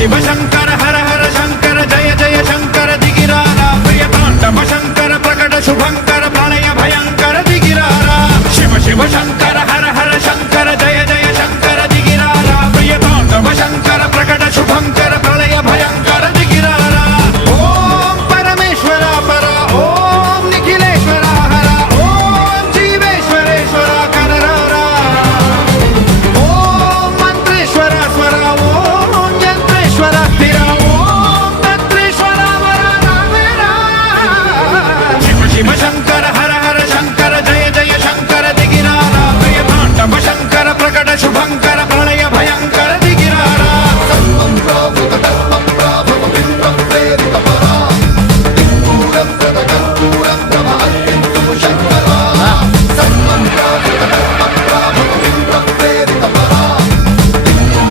शिव शंकर हर हर शंकर जय जय शंकर दिगिरारा प्रिय तांडव शंकर प्रकट शुभंकर प्रलय भयंकर दिगिरारा शिव शिव शंकर